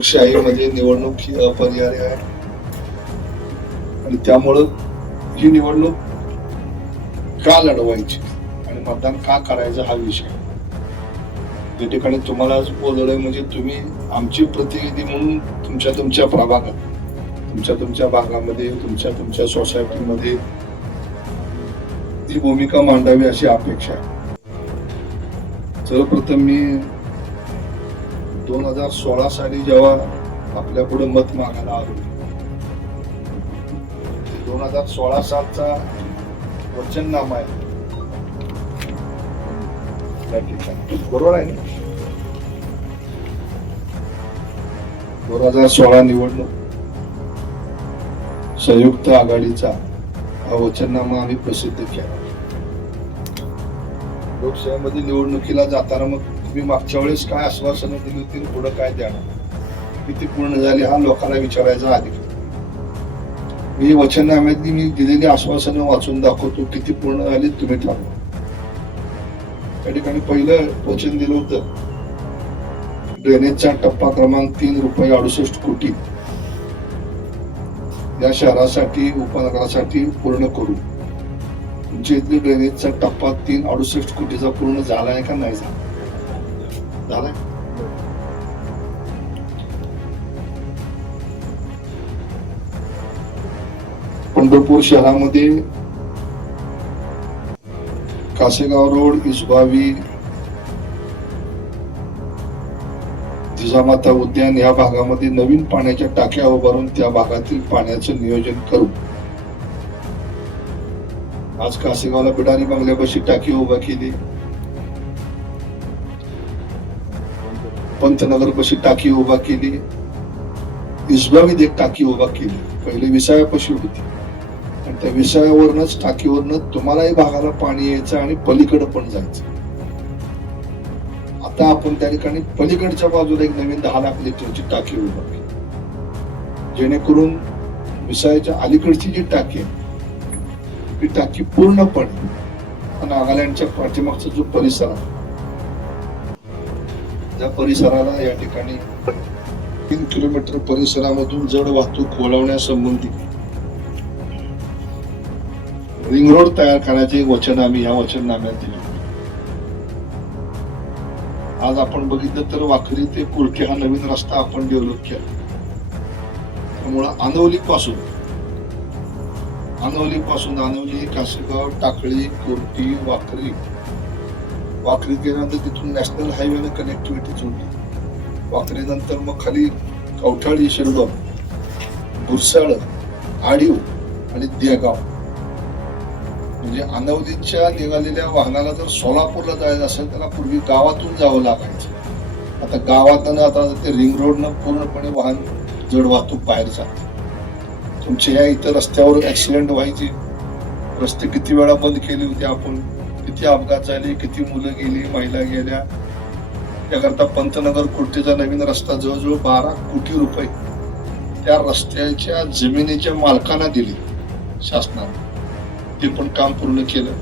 लोकशाहीमध्ये निवडणूक ही अपरिहार्य आहे. आणि त्यामुळं ही निवडणूक का लढवायची आणि मतदान का करायचं हा विषय. या ठिकाणी तुम्हाला आज बोलवलंय म्हणजे तुम्ही आमची प्रतिनिधी म्हणून तुमच्या तुमच्या प्रभागात तुमच्या तुमच्या भागामध्ये तुमच्या तुमच्या सोसायटीमध्ये ती भूमिका मांडावी अशी अपेक्षा आहे. सर्वप्रथम मी दोन हजार सोळा साली जेव्हा आपल्या पुढे मत मागायला आलो. दोन हजार सोळा सालचा वचननामा आहे. बरोबर आहे दोन हजार सोळा निवडणूक संयुक्त आघाडीचा हा वचननामा आम्ही प्रसिद्ध केला. लोकशाहीमध्ये निवडणुकीला जाताना मग तुम्ही मागच्या वेळेस काय आश्वासनं दिली होती पुढं काय देणार? किती पूर्ण झाली हा लोकांना विचारायचा अधिकार. मी वचननाम्यातली मी दिलेली आश्वासनं वाचून दाखवतो किती पूर्ण झाली तुम्ही ठरवा त्या ठिकाणी पहिलं वचन दिलं होतं. ड्रेनेजचा टप्पा क्रमांक तीन रुपये अडुसष्ट कोटी. या शहरासाठी उपनगरासाठी पूर्ण करू. तुमच्या इथली ड्रेनेजचा टप्पा तीन अडुसष्ट कोटीचा पूर्ण झालाय का नाही झाला? Dalej? पंढरपूर शहरामध्ये कासेगाव रोड इसबावी जिजामाता उद्यान या भागामध्ये नवीन पाण्याच्या टाक्या उभारून त्या भागातील पाण्याचं नियोजन करू आज कासेगावला बिडारी बंगल्यापाशी टाकी उभा केली पंतनगरपाशी टाकी उभा केली. इसबावीत एक टाकी उभा केली. पहिले विसाव्यापाशी होती. आणि त्या विसाव्यावरनच टाकीवरनं तुम्हालाही भागाला पाणी यायचं आणि पलीकडे पण जायचं. आता आपण त्या ठिकाणी पलीकडच्या बाजूला एक नवीन दहा लाख लिटरची टाकी उभा केली. जेणेकरून विसाव्याच्या अलीकडची जी टाकी आहे ती टाकी पूर्णपणे नागालँडच्या पाठीमागचा जो परिसर आहे या परिसराला या ठिकाणी तीन किलोमीटर परिसरामधून जड वाहतूक वळवण्यासंबंधी रिंग रोड तयार करण्याचे वचन आम्ही या वचननाम्यात दिले. आज आपण बघितलं तर वाखरी ते कुर्के हा नवीन रस्ता आपण डेव्हलप केला. त्यामुळं आनवली पासून आनवली पासून आनवली कासेगाव टाकळी कोर्टी वाखरी वाकरीत गेल्यानंतर तिथून नॅशनल हायवेनं कनेक्टिव्हिटी जोडली. वाकरीनंतर मग खाली कवठाळी शिरडोन भुरसाळ आडीव आणि देगाव. म्हणजे आनवलीच्या निघालेल्या वाहनाला जर सोलापूरला जायचं असेल त्याला पूर्वी गावातून जावं लागायचं. आता गावातून आता ते रिंग रोडनं पूर्णपणे वाहन जड वाहतूक बाहेर जाते. तुमच्या या इतर रस्त्यावर ऍक्सिडेंट व्हायचे. रस्ते किती वेळा बंद केले होते आपण? किती अपघात झाले किती मुलं गेली महिला गेल्या त्याकरता पंतनगर कुर्तीचा नवीन रस्ता जवळजवळ बारा कोटी रुपये त्या रस्त्याच्या जमिनीच्या मालकांना दिली शासनाने. ते पण काम पूर्ण केलं.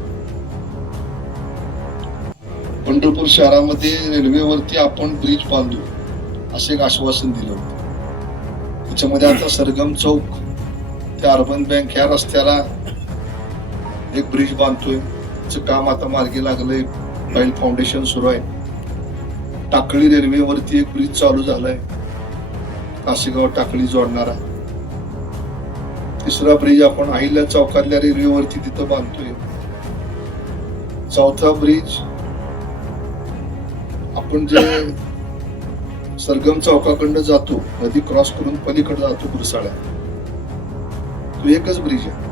पंढरपूर शहरामध्ये रेल्वेवरती आपण ब्रिज बांधू असे एक आश्वासन दिलं होतं. त्याच्यामध्ये आता सरगम चौक त्या अर्बन बँक ह्या रस्त्याला एक ब्रिज बांधतोय. काम आता मार्गी लागलंय. बैल फाउंडेशन सुरू आहे. टाकळी रेल्वेवरती एक ब्रिज चालू झालाय. कासेगाव टाकळी जोडणारा. तिसरा ब्रिज आपण अहिल्या चौकातल्या रेल्वेवरती तिथं बांधतोय. चौथा ब्रिज आपण जे सरगम चौकाकडनं जातो नदी क्रॉस करून पलीकडे जातो गुरसाळ्या तो एकच ब्रिज आहे.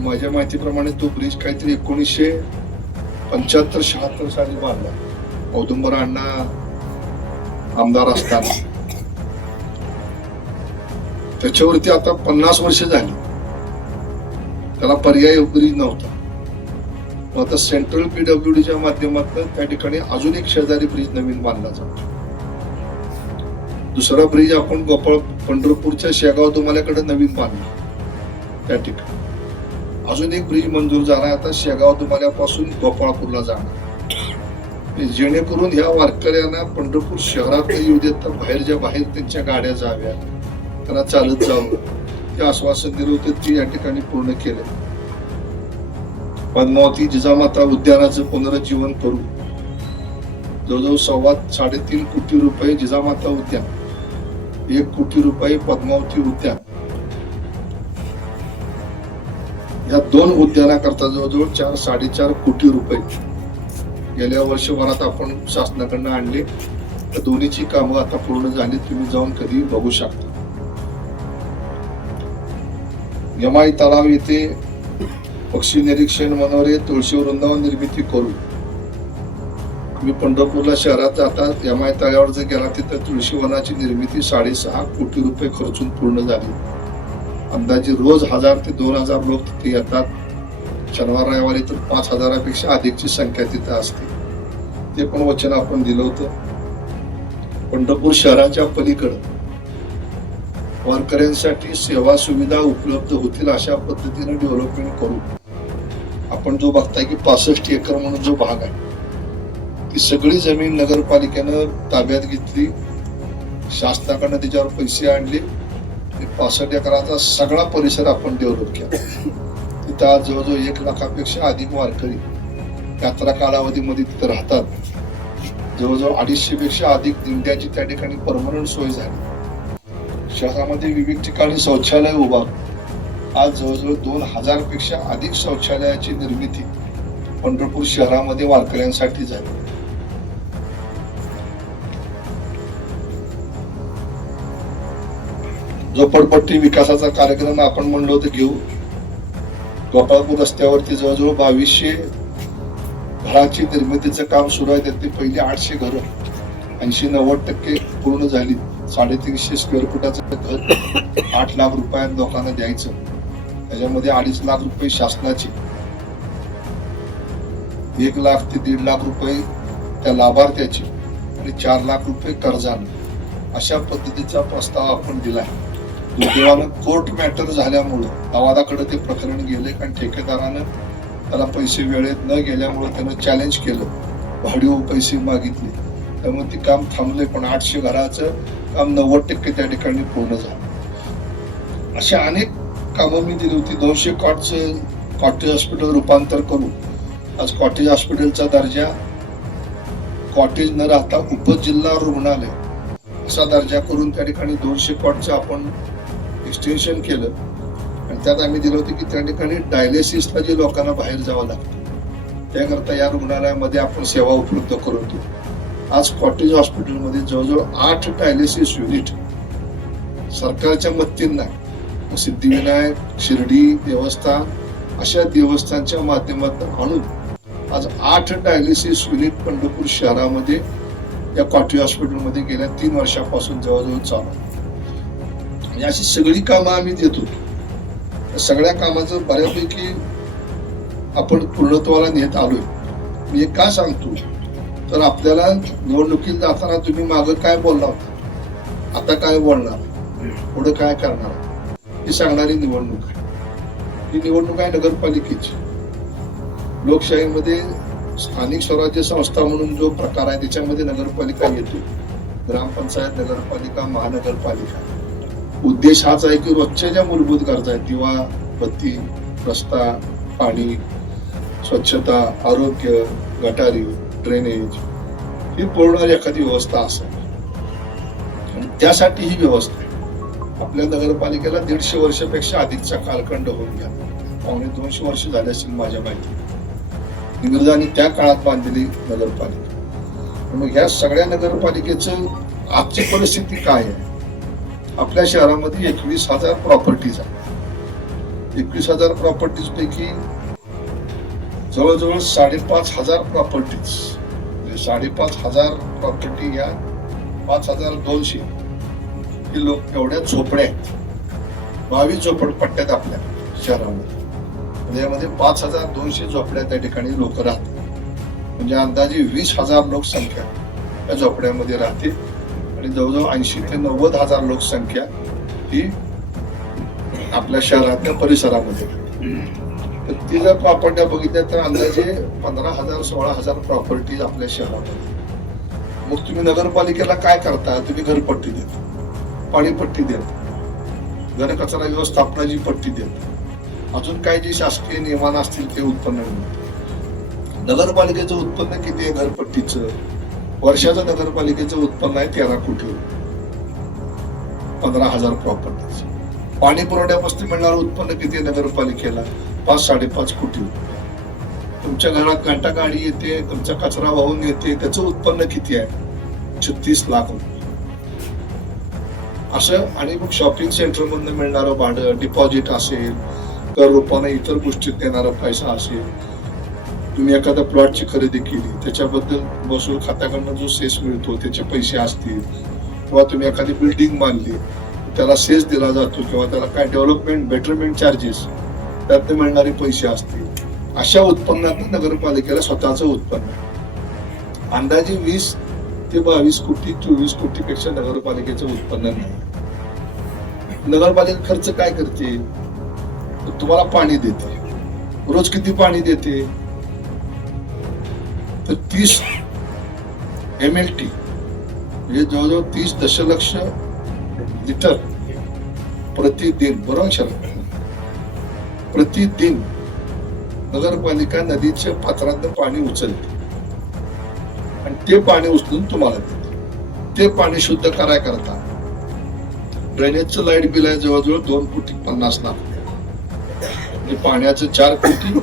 माझ्या माहितीप्रमाणे तो ब्रिज काहीतरी एकोणीसशे पंच्याहत्तर शहात्तर साली बांधला. औदुंबर अण्णा आमदार असताना. त्याच्यावरती आता पन्नास वर्ष झाली. त्याला पर्याय ब्रिज नव्हता. मग आता सेंट्रल पीडब्ल्यूडीच्या माध्यमातून त्या ठिकाणी अजून एक शेजारी ब्रिज नवीन बांधला जातो. दुसरा ब्रिज आपण गोपाळ पंढरपूरच्या शेगाव तुम्हाल्याकडे नवीन बांधला. त्या ठिकाणी. अजून एक ब्रिज मंजूर झाला. आता शेगाव तुम्हाल्यापासून गोपाळपूरला जाणार. जेणेकरून ह्या वारकऱ्यांना पंढरपूर शहरात येऊ देत बाहेरच्या बाहेर त्यांच्या गाड्या जाव्या. त्यांना चालत जावं. हे आश्वासन दिलं होतं ते या ठिकाणी पूर्ण केलं. पद्मावती जिजामाता उद्यानाचं पुनरुज्जीवन करू. जवळजवळ सव्वा साडेतीन कोटी रुपये जिजामाता उद्यान एक कोटी रुपये पद्मावती उद्यान या दोन उद्यानाकरता जवळजवळ चार साडेचार कोटी रुपये. गेल्या वर्षभरात आपण शासनाकडनं आणले. तर दोन्हीची कामं आता पूर्ण झाली तुम्ही जाऊन कधी बघू शकता. यमाई तलाव येथे पक्षी निरीक्षण मनोरे तुळशी वृंदावन निर्मिती करू मी पंढरपूरला शहरात जातात यमाई तळ्यावर जर गेला तिथं तुळशी वनाची निर्मिती साडेसहा कोटी रुपये खर्चून पूर्ण झाली. अंदाजे रोज हजार ते दोन हजार लोक तिथे येतात. शनिवार रविवारी तर पाच हजारापेक्षा अधिकची संख्या तिथं असते. ते पण वचन आपण दिलं होतं. पंढरपूर शहराच्या पलीकडं वारकऱ्यांसाठी सेवा सुविधा उपलब्ध होतील अशा पद्धतीने डेव्हलपमेंट करू. आपण जो बघताय की पासष्ट एकर म्हणून जो भाग आहे ती सगळी जमीन नगरपालिकेनं ताब्यात घेतली. शासनाकडनं त्याच्यावर पैसे आणले. पासष्ट एकराचा सगळा परिसर आपण डेव्हलप केला. तिथं आज जवळजवळ एक लाखापेक्षा अधिक वारकरी यात्रा कालावधीमध्ये तिथं राहतात. जवळजवळ अडीचशे पेक्षा अधिक दिंड्याची त्या ठिकाणी परमनंट सोय झाली. शहरामध्ये विविध ठिकाणी शौचालय उभा. आज जवळजवळ दोन हजारपेक्षा अधिक शौचालयाची निर्मिती पंढरपूर शहरामध्ये वारकऱ्यांसाठी झाली. झोपडपट्टी विकासाचा कार्यक्रम आपण म्हणलो होतं घेऊ. गोपाळपूर रस्त्यावरती जवळजवळ बावीसशे घराची निर्मितीचं काम सुरू आहे. त्यातली पहिली आठशे घरं ऐंशी नव्वद टक्के पूर्ण झाली. साडेतीनशे स्क्वेअर फुटाचं घर आठ लाख रुपयात लोकांना द्यायचं. त्याच्यामध्ये अडीच लाख रुपये शासनाचे. एक लाख ते दीड लाख रुपये त्या लाभार्थ्याचे आणि चार लाख रुपये कर्जाने. अशा पद्धतीचा प्रस्ताव आपण दिलाय. दुर्दैवानं कोर्ट मॅटर झाल्यामुळं लवादाकडे ते प्रकरण गेले कारण ठेकेदारानं त्याला पैसे वेळेत न गेल्यामुळे त्यानं चॅलेंज केलं. भाडीव पैसे मागितले. त्यामुळे ते काम थांबले पण आठशे घराचं काम नव्वद टक्के त्या ठिकाणी पूर्ण झालं. अशा अनेक कामं मी दिली होती. दोनशे कॉटचं कॉटेज हॉस्पिटल रूपांतर करू आज कॉटेज हॉस्पिटलचा दर्जा कॉटेज न राहता उपजिल्हा रुग्णालय असा दर्जा करून त्या ठिकाणी दोनशे कॉटचं आपण एक्सटेन्शन केलं आणि त्यात आम्ही दिलं होतं की त्या ठिकाणी डायलिसिसला जे लोकांना बाहेर जावं लागतं त्याकरता या रुग्णालयामध्ये आपण सेवा उपलब्ध करून देऊ आज कॉटेज हॉस्पिटलमध्ये जवळजवळ आठ डायलिसिस युनिट सरकारच्या मदतीनं सिद्धिविनायक शिर्डी देवस्थान अशा देवस्थानच्या माध्यमातून आणून आज आठ डायलिसिस युनिट पंढरपूर शहरामध्ये या कॉटेज हॉस्पिटलमध्ये गेल्या तीन वर्षापासून जवळजवळ चालू आहे. म्हणजे अशी सगळी कामं आम्ही देतो. होतो सगळ्या कामाचं बऱ्यापैकी आपण पूर्णत्वाला नेत आलोय. मी हे का सांगतो? तर आपल्याला निवडणुकीत जाताना तुम्ही मागं काय बोलला होता? आता काय बोलणार? पुढे काय करणार? हे सांगणारी निवडणूक आहे. ही निवडणूक आहे नगरपालिकेची. लोकशाहीमध्ये स्थानिक स्वराज्य संस्था म्हणून जो प्रकार आहे त्याच्यामध्ये नगरपालिका येतो. ग्रामपंचायत नगरपालिका महानगरपालिका. उद्देश हाच आहे की रोजच्या ज्या मूलभूत गरजा आहेत दिवा बत्ती रस्ता पाणी स्वच्छता आरोग्य गटारी ड्रेनेज ही पुरवणारी एखादी व्यवस्था असेल. आणि त्यासाठी ही व्यवस्था आहे. आपल्या नगरपालिकेला दीडशे वर्षापेक्षा अधिकचा कालखंड होऊन घ्या पावणे दोनशे वर्ष झाले असेल माझ्या माहिती इंग्रजांनी त्या काळात बांधलेली नगरपालिका. मग ह्या सगळ्या नगरपालिकेचं आजची परिस्थिती काय आहे? आपल्या शहरामध्ये एकवीस हजार प्रॉपर्टीज आहेत. एकवीस हजार प्रॉपर्टीज पैकी जवळजवळ साडेपाच हजार प्रॉपर्टीज म्हणजे साडेपाच हजार प्रॉपर्टी या पाच हजार दोनशे हे लोक एवढ्या झोपड्या आहेत. बावीस झोपडपट्ट्यात आपल्या शहरामध्ये. म्हणजे यामध्ये पाच हजार दोनशे झोपड्या त्या ठिकाणी लोक राहतात. म्हणजे अंदाजे वीस हजार लोकसंख्या या झोपड्यामध्ये राहते. आपली जवळजवळ ऐंशी ते नव्वद हजार लोकसंख्या ही आपल्या शहरातल्या परिसरामध्ये. तर ती जर प्रॉपर्ट्या बघितल्या तर अंदाजे पंधरा हजार सोळा हजार प्रॉपर्टीज आपल्या शहरामध्ये. मग तुम्ही नगरपालिकेला काय करता? तुम्ही घरपट्टी देता पाणीपट्टी देता घनकचरा व्यवस्थापनाची पट्टी देता. अजून काही जे शासकीय नियमान असतील ते उत्पन्न मिळतं नगरपालिकेचं उत्पन्न किती आहे घरपट्टीचं? वर्षाचं नगरपालिकेचं उत्पन्न आहे तेरा कोटी रुपये. पंधरा हजार प्रॉपर्टीच पाणी पुरवठ्यापासून मिळणारं उत्पन्न किती आहे नगरपालिकेला? पाच साडेपाच कोटी रुपये. तुमच्या घरात घंटा गाडी येते तुमचा कचरा वाहून येते त्याचं उत्पन्न किती आहे? छत्तीस लाख रुपये. असं आणि मग शॉपिंग सेंटर मधनं मिळणारं भाडं डिपॉझिट असेल कर रूपाने इतर गोष्टीत देणारा पैसा असेल तुम्ही एखाद्या प्लॉटची खरेदी केली त्याच्याबद्दल महसूल खात्याकडनं जो सेस मिळतो त्याचे पैसे असतील किंवा तुम्ही एखादी बिल्डिंग बांधली त्याला सेस दिला जातो किंवा त्याला काय डेव्हलपमेंट बेटरमेंट चार्जेस त्यातनं मिळणारे पैसे असतील अशा उत्पन्नात नगरपालिकेला स्वतःचं उत्पन्न. अंदाजे वीस ते बावीस कोटी चोवीस कोटीपेक्षा नगरपालिकेचं उत्पन्न नाही. नगरपालिका खर्च काय करते? तुम्हाला पाणी देते. रोज किती पाणी देते? तर तीस एम एल टी म्हणजे जवळजवळ तीस दशलक्ष लिटर प्रतिदिन बरोबर शरद प्रतिदिन नगरपालिका नदीच्या पात्रातनं पाणी उचलते. आणि ते पाणी उचलून तुम्हाला देते. ते पाणी शुद्ध कराय करता. ड्रेनेजचं लाइट बिल आहे जवळजवळ दोन कोटी पन्नास लाख. म्हणजे पाण्याचं चार कोटी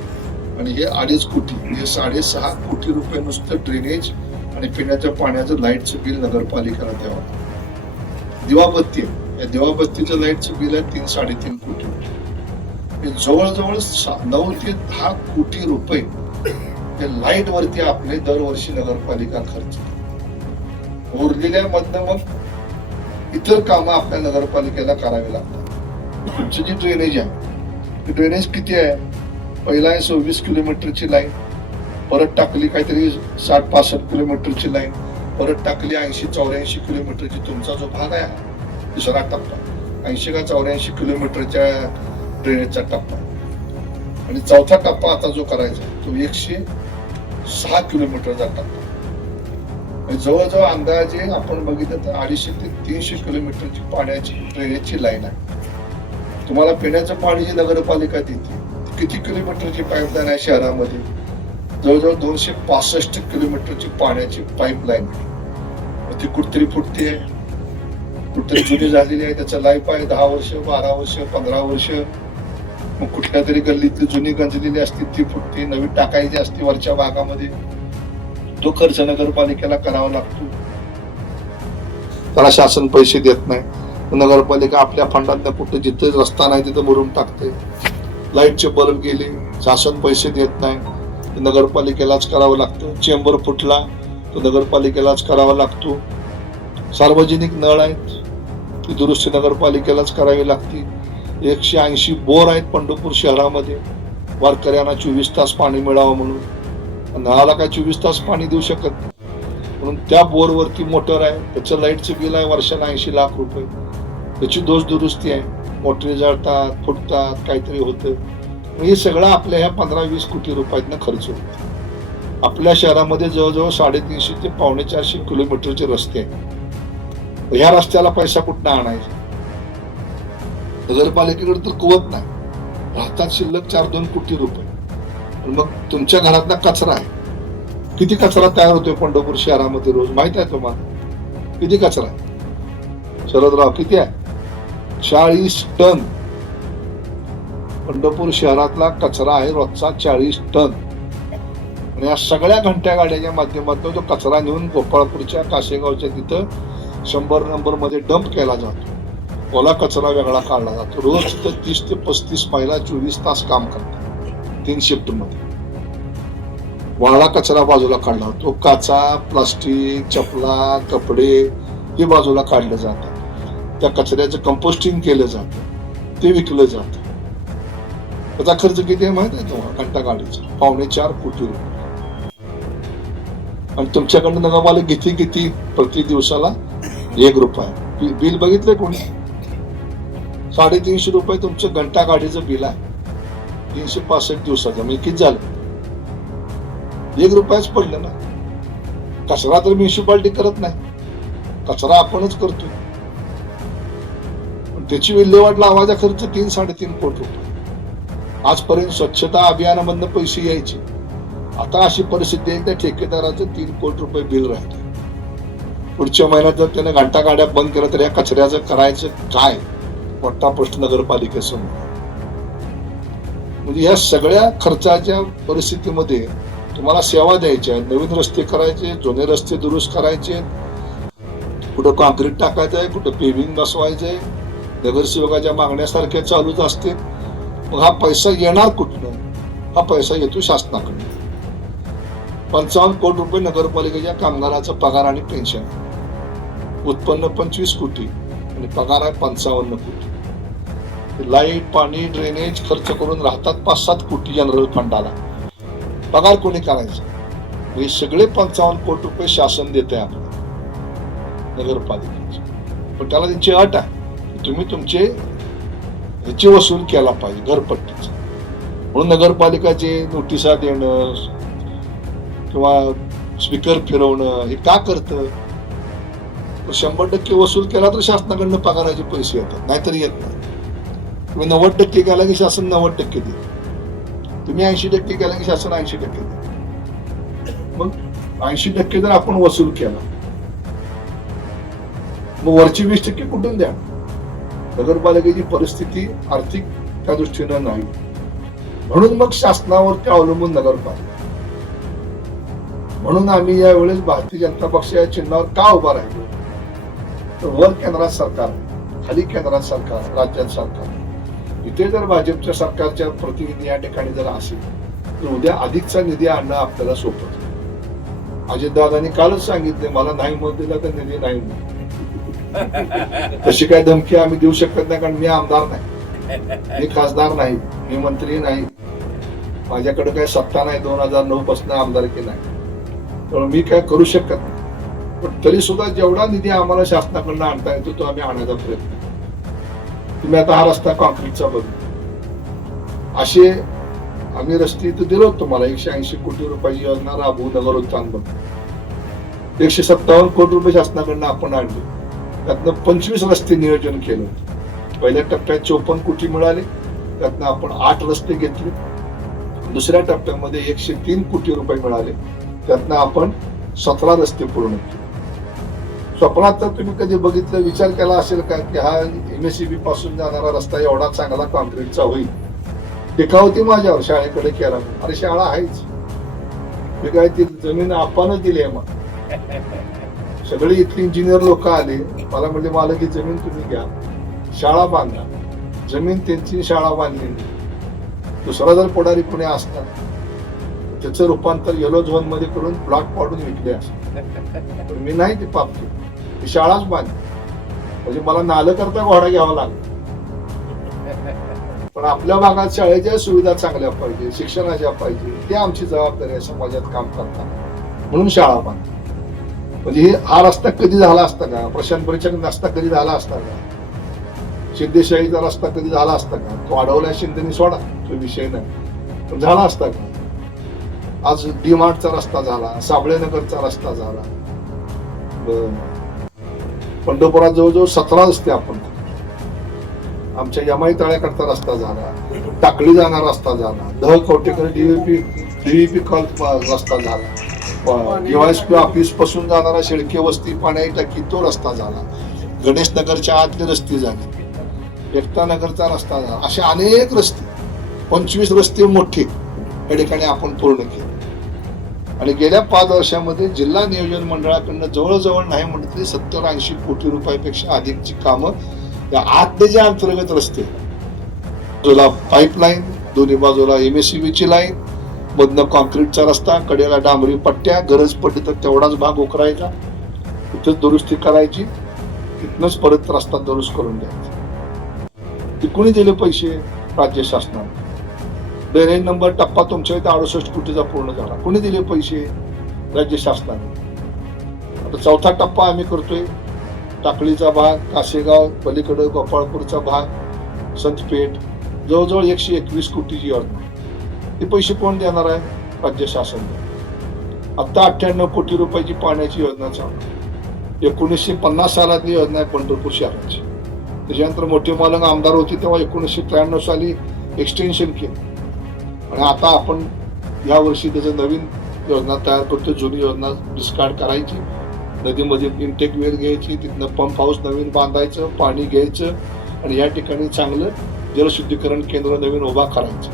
आणि हे अडीच कोटी म्हणजे साडेसहा कोटी रुपये नुसतं ड्रेनेज आणि पिण्याच्या पाण्याचं लाईटचं बिल नगरपालिकेला द्यावं दिवाबत्ती या दिवाबत्तीचं लाईटचं बिल आहे तीन साडेतीन कोटी. रुपये जवळजवळ सा- नऊ ते दहा कोटी रुपये ते लाइट वरती आपले दरवर्षी नगरपालिका खर्च उरलेल्या मधनं मग इतर कामं आपल्या नगरपालिकेला करावी लागतात. तुमची जी ड्रेनेज आहे ती ड्रेनेज किती आहे? पहिला आहे सव्वीस किलोमीटरची लाईन परत टाकली काहीतरी साठ पासष्ट किलोमीटरची लाईन परत टाकली ऐंशी चौऱ्याऐंशी किलोमीटरची. तुमचा जो भाग आहे दुसरा टप्पा. ऐंशी का चौऱ्याऐंशी किलोमीटरच्या ड्रेनेजचा टप्पा. आणि चौथा टप्पा आता जो करायचा तो एकशे सहा किलोमीटरचा टप्पा. जवळजवळ अंदाजे आपण बघितलं तर अडीचशे ते तीनशे किलोमीटरची पाण्याची ड्रेनेजची लाईन आहे. तुम्हाला पिण्याचं पाणी जी नगरपालिका देते किती किलोमीटरची पाईपलाईन आहे शहरामध्ये? जवळजवळ दोनशे पासष्ट किलोमीटरची पाण्याची पाईपलाईन ती कुठतरी फुटते. कुठतरी जुनी झालेली आहे त्याचं लाईफ आहे. दहा वर्ष बारा वर्ष पंधरा वर्ष. मग कुठल्या तरी गल्लीतली जुनी गंजलेली असते ती फुटते. नवीन टाकायची असते वरच्या भागामध्ये. तो खर्च नगरपालिकेला करावा लागतो. त्याला शासन पैसे देत नाही. नगरपालिका आपल्या फंडात कुठे जिथे रस्ता नाही तिथं भरून टाकते. लाईटचे बल्ब गेले शासन पैसे देत नाही. नगरपालिकेलाच करावं लागतं. चेंबर फुटला तो नगरपालिकेलाच करावा लागतो. सार्वजनिक नळ आहेत ती दुरुस्ती नगरपालिकेलाच करावी लागते. एकशे ऐंशी बोर आहेत पंढरपूर शहरामध्ये. वारकऱ्यांना चोवीस तास पाणी मिळावं म्हणून. नळाला काय चोवीस तास पाणी देऊ शकत नाही. म्हणून त्या बोरवरती मोटर आहे त्याचं लाईटचं बिल आहे वर्षाला ऐंशी लाख रुपये. त्याची दोष दुरुस्ती आहे. मोटरी जळतात फुटतात काहीतरी होतं. हे सगळं आपल्या ह्या पंधरा वीस कोटी रुपयातनं खर्च होतो. आपल्या शहरामध्ये जवळजवळ साडेतीनशे ते पावणे चारशे किलोमीटरचे रस्ते आहेत. ह्या रस्त्याला पैसा कुठनं आणायचा? नगरपालिकेकडे तर कुवत नाही. राहतात शिल्लक चार दोन कोटी रुपये. मग तुमच्या घरातला कचरा आहे. किती कचरा तयार होतोय पंढरपूर शहरामध्ये रोज? माहीत आहे तुम्हाला? किती कचरा आहे? शरदराव किती आहे? चाळीस टन. पंढरपूर शहरातला कचरा आहे रोजचा चाळीस टन. आणि या सगळ्या घंट्या गाड्याच्या माध्यमातून तो कचरा नेऊन गोपाळपूरच्या काशेगावच्या तिथं शंभर नंबरमध्ये डंप केला जातो. ओला कचरा वेगळा काढला जातो. रोज तर तीस ते पस्तीस महिला चोवीस तास काम करतात तीन शिफ्टमध्ये. वाळा कचरा बाजूला काढला जातो. काचा प्लास्टिक चपला कपडे हे बाजूला काढलं जातं त्या कचऱ्याचं कंपोस्टिंग केलं जातं. ते विकलं जातं. त्याचा खर्च किती आहे माहिती आहे तुम्हाला? घंटा गाडीचा. पावणे चार कोटी रुपये. आणि तुमच्याकडनं नगरपालिका किती किती प्रति दिवसाला? एक रुपया. बिल बघितलंय कोणी? साडेतीनशे रुपये तुमचं घंटा गाडीचं बिल आहे. तीनशे पासष्ट दिवसाचं. म्हणजे किती झालं? एक रुपयाच पडलं ना. कचरा तर म्युन्सिपाल्टी करत नाही. कचरा आपणच करतो त्याची विल्हेवाट लावायचा खर्च तीन साडेतीन कोटी रुपये आजपर्यंत स्वच्छता अभियानामधनं पैसे यायचे. आता अशी परिस्थिती आहे त्या ठेकेदाराचं तीन कोटी रुपये बिल राहते. पुढच्या महिन्यात जर त्याने घंटा गाड्या बंद केल्या तर या कचऱ्याचं करायचं काय? मोठा प्रश्न नगरपालिकेसमोर. म्हणजे या सगळ्या खर्चाच्या परिस्थितीमध्ये तुम्हाला सेवा द्यायच्या आहेत नवीन रस्ते करायचे जुने रस्ते दुरुस्त करायचे. कुठं कॉन्क्रीट टाकायचं आहे कुठं पेव्हिंग बसवायचं आहे. नगरसेवकाच्या मागण्यासारख्या चालूच असते. मग हा पैसा येणार कुठनं? हा पैसा येतो शासनाकडून. पंचावन्न कोटी रुपये नगरपालिकेच्या कामगाराचा पगार आणि पेन्शन उत्पन्न पंचवीस कोटी आणि पगार आहे पंचावन्न कोटी. लाइट पाणी ड्रेनेज खर्च करून राहतात पाच सात कोटी जनरल फंडाला पगार कोणी करायचा? हे सगळे पंचावन्न कोटी रुपये शासन देते आपल्याला नगरपालिकेचे. पण त्याला त्यांची अट आहे. तुम्ही तुमचे ह्याची वसूल केला पाहिजे घरपट्टीचा. म्हणून नगरपालिकाचे नोटिसा देणं किंवा स्पीकर फिरवणं हे का करतं? तर शंभर टक्के वसूल केला तर शासनाकडनं पगाराचे पैसे येतात नाहीतर येत नाही. तुम्ही नव्वद टक्के केला की शासन नव्वद टक्के देईल. तुम्ही ऐंशी टक्के केला की शासन ऐंशी टक्के देईल. मग ऐंशी टक्के जर आपण वसूल केला मग वरची वीस टक्के कुठून द्या नगरपालिकेची परिस्थिती आर्थिक त्या दृष्टीनं नाही. म्हणून मग शासनावरती अवलंबून नगरपालिका. म्हणून आम्ही यावेळेस भारतीय जनता पक्ष या चिन्हावर का उभा राहिलो? तर वर केंद्रात सरकार खाली केंद्रात सरकार राज्यात सरकार. इथे जर भाजपच्या सरकारच्या प्रतिनिधी या ठिकाणी जर असेल तर उद्या अधिकचा निधी आणणं आपल्याला सोपं अजितदादांनी कालच सांगितले मला नाही मत दिला तर निधी नाही तशी काय धमकी आम्ही देऊ शकत नाही कारण मी आमदार नाही. मी खासदार नाही मी मंत्री नाही. माझ्याकडे काही सत्ता नाही दोन हजार नऊ पासून आमदारकी नाही. त्यामुळे मी काय करू शकत नाही. पण तरी सुद्धा जेवढा निधी आम्हाला शासनाकडनं आणता येतो तो आम्ही आणायचा प्रयत्न तुम्ही आता हा रस्ता कॉन्क्रीटचा बघू. असे आम्ही रस्ते इथं दिलो तुम्हाला एकशे ऐंशी कोटी रुपयाची योजना राबवू नगर उत्थान बनवू एकशे सत्तावन्न कोटी रुपये शासनाकडनं आपण आणले. त्यातनं पंचवीस रस्ते नियोजन केलं. पहिल्या टप्प्यात चोपन्न कोटी मिळाले. त्यातनं आपण आठ रस्ते घेतले. दुसऱ्या टप्प्यामध्ये एकशे तीन कोटी रुपये मिळाले. त्यातनं आपण सतरा रस्ते पूर्ण केले. स्वप्नात तर तुम्ही कधी बघितलं विचार केला असेल का की हा एमएससीबी पासून जाणारा रस्ता एवढा चांगला कॉन्क्रीटचा होईल? टीका होती माझ्यावर शाळेकडे केला अरे शाळा आहेच. मी काय ती जमीन आपणच दिली आहे मग. सगळे इथले इंजिनियर लोक आले. मला म्हणजे मला की जमीन तुम्ही घ्या. शाळा बांधा. जमीन त्यांची शाळा बांधलेली. दुसरा जर पुढारी पुणे असता त्याचं रूपांतर येलो झोनमध्ये करून ब्लॉक पाडून विकले असत पण मी नाही ते पाप ती शाळाच बांधली. म्हणजे मला नालं करता घोडा घ्यावा लागला. पण आपल्या भागात शाळेच्या सुविधा चांगल्या पाहिजे शिक्षणाच्या पाहिजे ते आमची जबाबदारी आहे समाजात काम करताना. म्हणून शाळा बांधली. म्हणजे हे हा रस्ता कधी झाला असता का? प्रशांत परिचय रस्ता कधी झाला असता का? शिंदेशाहीचा रस्ता कधी झाला असता का? तो अडवल्या शिंदेनी सोडा तो विषय नाही. पण झाला असता का? आज डी मार्टचा रस्ता झाला साबळेनगरचा रस्ता झाला. पंढरपुरात जवळजवळ सतरा रस्ते आपण आमच्या यमाई तळ्याकडचा रस्ता झाला टाकळी जाणारा रस्ता झाला दह कोटेकर डीव्हीपी डीव्हीपी कॉल रस्ता झाला. डीवायसपी ऑफिसपासून जाणारा शेळके वस्ती पाण्याची टाकी तो रस्ता झाला. गणेश नगरच्या आतले रस्ते झाले. एकता नगरचा रस्ता झाला. असे अनेक रस्ते पंचवीस रस्ते मोठे या ठिकाणी आपण पूर्ण केले. आणि गेल्या पाच वर्षामध्ये जिल्हा नियोजन मंडळाकडनं जवळजवळ नाही म्हटलं तरी सत्तर ऐंशी कोटी रुपयापेक्षा अधिकची कामं या आतल्या अंतर्गत रस्ते बाजूला पाईपलाईन दोन्ही बाजूला एम एस सी ची लाईन मधनं कॉन्क्रीटचा रस्ता कडेला डांबरी पट्ट्या गरज पडली तर तेवढाच भाग उकरायचा. तिथंच दुरुस्ती करायची. तिथनच परत रस्ता दुरुस्त करून द्यायचा ते कुणी दिले पैसे राज्य शासनाने. ड्रेनेज नंबर टप्पा तुमच्या इथे अडुसष्ट कोटीचा पूर्ण झाला. कुणी दिले पैसे? राज्य शासनाने. आता चौथा टप्पा आम्ही करतोय. टाकळीचा भाग कासेगाव पलीकडं गोपाळपूरचा भाग संतपेठ. जवळजवळ एकशे एकवीस कोटीची योजना. ते पैसे कोण देणार आहे? राज्य शासन. आत्ता अठ्ठ्याण्णव कोटी रुपयाची पाण्याची योजना चालू एकोणीसशे पन्नास सालातली योजना आहे पंढरपूर शहराची. त्याच्यानंतर मोठे मालक आमदार होते तेव्हा एकोणीसशे त्र्याण्णव साली एक्सटेन्शन केलं. आणि आता आपण या वर्षी त्याचं नवीन योजना तयार करतो जुनी योजना डिस्कार्ड करायची. नदीमध्ये इंटेक वेल घ्यायची तिथनं पंप हाऊस नवीन बांधायचं पाणी घ्यायचं आणि या ठिकाणी चांगलं जलशुद्धीकरण केंद्र नवीन उभा करायचं.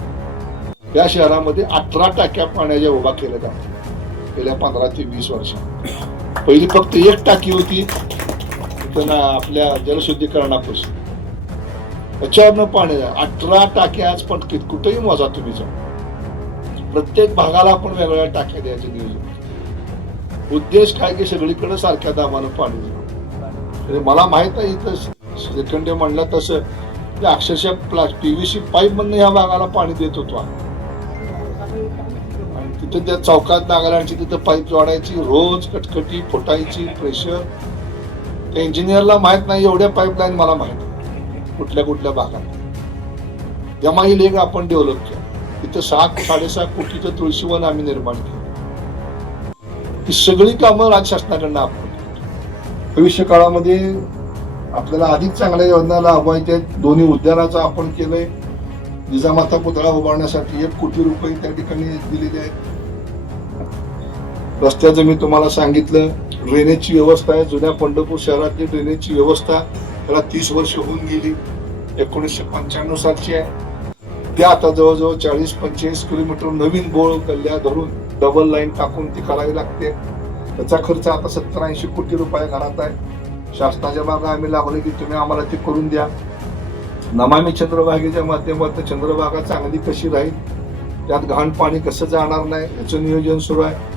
या शहरामध्ये अठरा टाक्या पाण्याच्या उभा केल्या जातात. गेल्या पंधरा ते वीस वर्षात. पहिली फक्त एक टाकी होती. त्यांना आपल्या जलशुद्धीकरणापासून. त्याच्यावरनं पाणी अठरा टाक्या आज पण कुठेही मोजा तुम्ही जा. प्रत्येक भागाला आपण वेगवेगळ्या टाक्या द्यायचे नियोजन. उद्देश काय की सगळीकडे सारख्या दाबानं पाणी जाऊ म्हणजे मला माहीत आहे इथं सेकंड म्हणलं तसं. की अक्षरशः व्ही सी पाईप म्हणून या भागाला पाणी देत होतो आम्ही. तिथं त्या चौकात नागालँडची तिथं पाईप जोडायची रोज कटकटी फुटायची प्रेशर त्या इंजिनियरला माहीत नाही एवढ्या पाईपलाईन मला माहीत कुठल्या कुठल्या भागात. यमाई लेग आपण डेव्हलप केला. तिथं सात साडेसहा कोटीचं तुळशीवन आम्ही निर्माण केलं. ही सगळी कामं राज्य शासनाकडनं आपण भविष्य काळामध्ये आपल्याला अधिक चांगल्या योजना लाभवायच्या आहेत. दोन्ही उद्यानाचं आपण केलंय. जिजामाता पुतळा उभारण्यासाठी एक कोटी रुपये त्या ठिकाणी दिलेले आहेत. रस्त्याचं मी तुम्हाला सांगितलं ड्रेनेजची व्यवस्था आहे. जुन्या पंढरपूर शहरातली ड्रेनेजची व्यवस्था त्याला तीस वर्ष होऊन गेली. एकोणीसशे पंच्याण्णव सालची आहे. त्या आता जवळजवळ चाळीस पंचेचाळीस किलोमीटर नवीन बोळ कल्ल्या धरून डबल लाईन टाकून ती करावी लागते. त्याचा खर्च आता सत्तर ऐंशी कोटी रुपये घरात आहे. शासनाच्या मागे आम्ही लागलो की तुम्ही आम्हाला ते करून द्या. नमामी चंद्रभागेच्या माध्यमातून चंद्रभागा चांगली कशी राहील? त्यात घाण पाणी कसं जाणार नाही? याचं नियोजन सुरू आहे.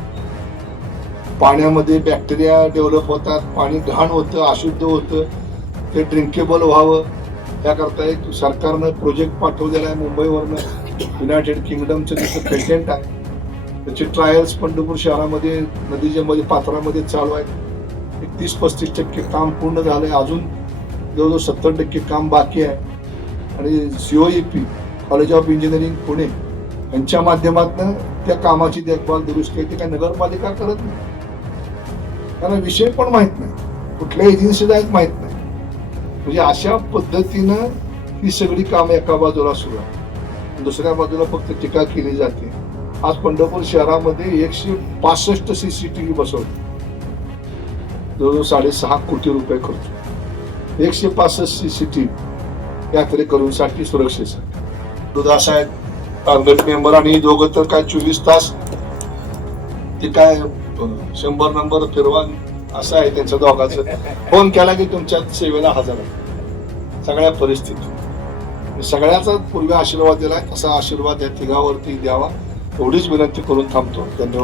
पाण्यामध्ये बॅक्टेरिया डेव्हलप होतात पाणी घाण होतं अशुद्ध होतं ते ड्रिंकेबल व्हावं. त्याकरता एक सरकारनं प्रोजेक्ट पाठवलेला आहे मुंबईवरनं. युनायटेड किंगडमचं तिथं पेटेंट आहे. त्याचे ट्रायल्स पंढरपूर शहरामध्ये नदीच्या मध्ये पात्रामध्ये चालू आहेत. एक तीस पस्तीस टक्के काम पूर्ण झालं आहे अजून जवळजवळ सत्तर टक्के काम बाकी आहे. आणि C O E P college of engineering Pune यांच्या माध्यमातून त्या कामाची देखभाल दुरुस्ती आहे. ती काय नगरपालिका करत नाही. त्यांना विषय पण माहीत नाही. कुठल्या एजन्सीला आहेत माहीत नाही. म्हणजे अशा पद्धतीनं ही सगळी कामं एका बाजूला सुरू आहे दुसऱ्या बाजूला फक्त टीका केली जाते. आज पंढरपूर शहरामध्ये एकशे पासष्ट सी सी टी व्ही बसवले. जवळजवळ साडेसहा कोटी रुपये खर्च. एकशे पासष्ट सी सी सीसीटीव्ही यात्रेकरूंसाठी सुरक्षेसाठी दुधासाहेब आहेत टार्गेट मेंबर आणि दोघं तर काय चोवीस तास ते काय शंभर नंबर फिरवा असं आहे त्यांच्या दोघांचं. फोन केला की तुमच्या सेवेला हजर आहे. सगळ्या परिस्थितीत सगळ्याचा पूर्वी आशीर्वाद दिलाय तसा आशीर्वाद या तिघावरती द्यावा एवढीच विनंती करून थांबतो. धन्यवाद.